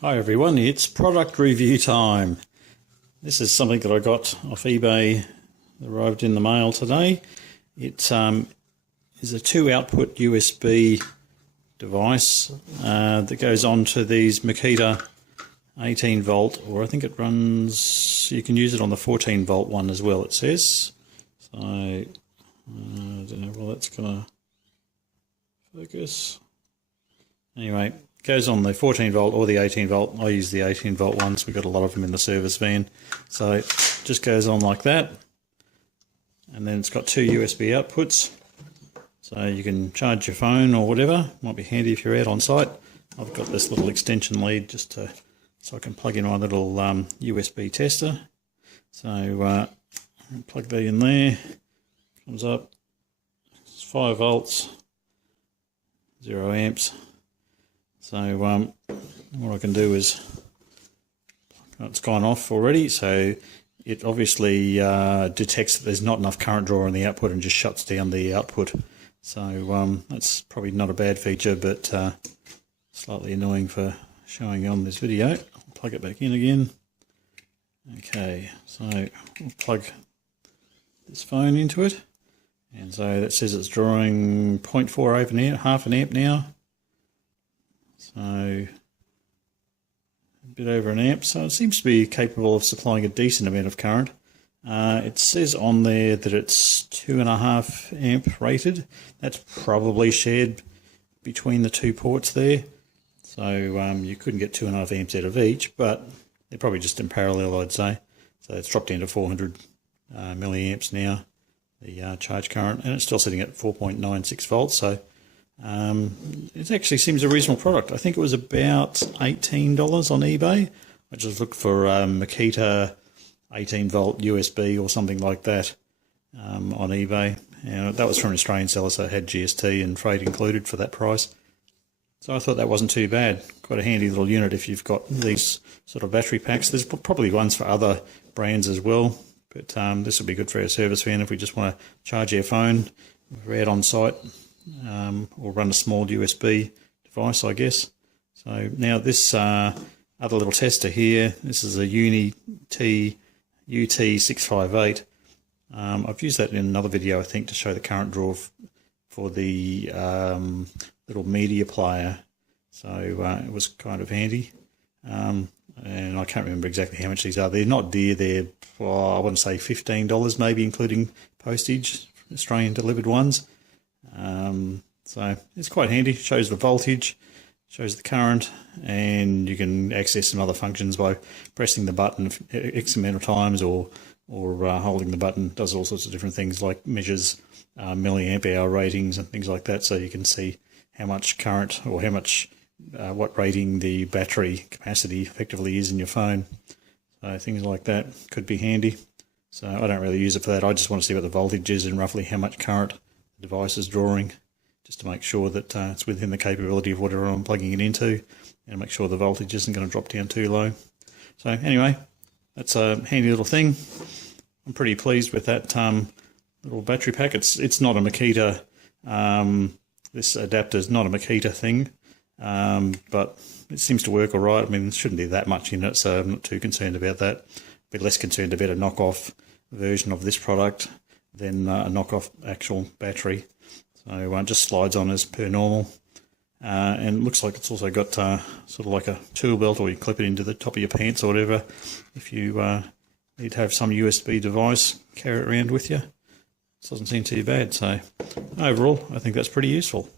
Hi everyone, it's product review time. This is something that I got off eBay, arrived in the mail today. It is a 2-output USB device that goes on to these Makita 18 volt, or I think it runs, you can use it on the 14 volt one as well, it says. So, I don't know, well that's going to focus. Anyway, it goes on the 14 volt or the 18 volt. I use the 18 volt ones. We've got a lot of them in the service van. So it just goes on like that. And then it's got 2 USB outputs. So you can charge your phone or whatever. Might be handy if you're out on site. I've got this little extension lead just to, so I can plug in my little USB tester. So plug that in there. Comes up. It's 5 volts, 0 amps. So what I can do is, it's gone off already, so it obviously detects that there's not enough current draw in the output and just shuts down the output. So that's probably not a bad feature, but slightly annoying for showing on this video. I'll plug it back in again. Okay, so we'll plug this phone into it, and so that says it's drawing 0.4 over an amp, half an amp now. So a bit over an amp, so it seems to be capable of supplying a decent amount of current. It says on there that it's 2.5 amp rated. That's probably shared between the 2 ports there. So you couldn't get 2.5 amps out of each, but they're probably just in parallel, I'd say. So it's dropped down to 400 milliamps now, the charge current, and it's still sitting at 4.96 volts. So it actually seems a reasonable product. I think it was about $18 on eBay. I just looked for Makita 18 volt USB or something like that on eBay. And that was from an Australian seller, so it had GST and freight included for that price. So I thought that wasn't too bad. Quite a handy little unit if you've got these sort of battery packs. There's probably ones for other brands as well, but this would be good for our service van if we just want to charge our phone, if we're out on site. Or run a small USB device, I guess. So now this other little tester here, this is a UT658. I've used that in another video, I think, to show the current draw for the little media player. So it was kind of handy. And I can't remember exactly how much these are. They're not dear. They're, well, I want to say $15 maybe, including postage, Australian delivered ones. So it's quite handy. It shows the voltage, shows the current, and you can access some other functions by pressing the button X amount of times, or holding the button. Does all sorts of different things, like measures milliamp hour ratings and things like that, so you can see how much current or how much what rating the battery capacity effectively is in your phone. So things like that could be handy. So I don't really use it for that. I just want to see what the voltage is and roughly how much current the device is drawing, just to make sure that it's within the capability of whatever I'm plugging it into, and make sure the voltage isn't going to drop down too low. So anyway, that's a handy little thing. I'm pretty pleased with that little battery pack. It's not a Makita, this adapter is not a Makita thing, but it seems to work all right. I mean, there shouldn't be that much in it, so I'm not too concerned about that. A bit less concerned about a knockoff version of this product than a knockoff actual battery. So it just slides on as per normal. And it looks like it's also got sort of like a tool belt, or you clip it into the top of your pants or whatever if you need to have some USB device, carry it around with you. It doesn't seem too bad. So overall, I think that's pretty useful.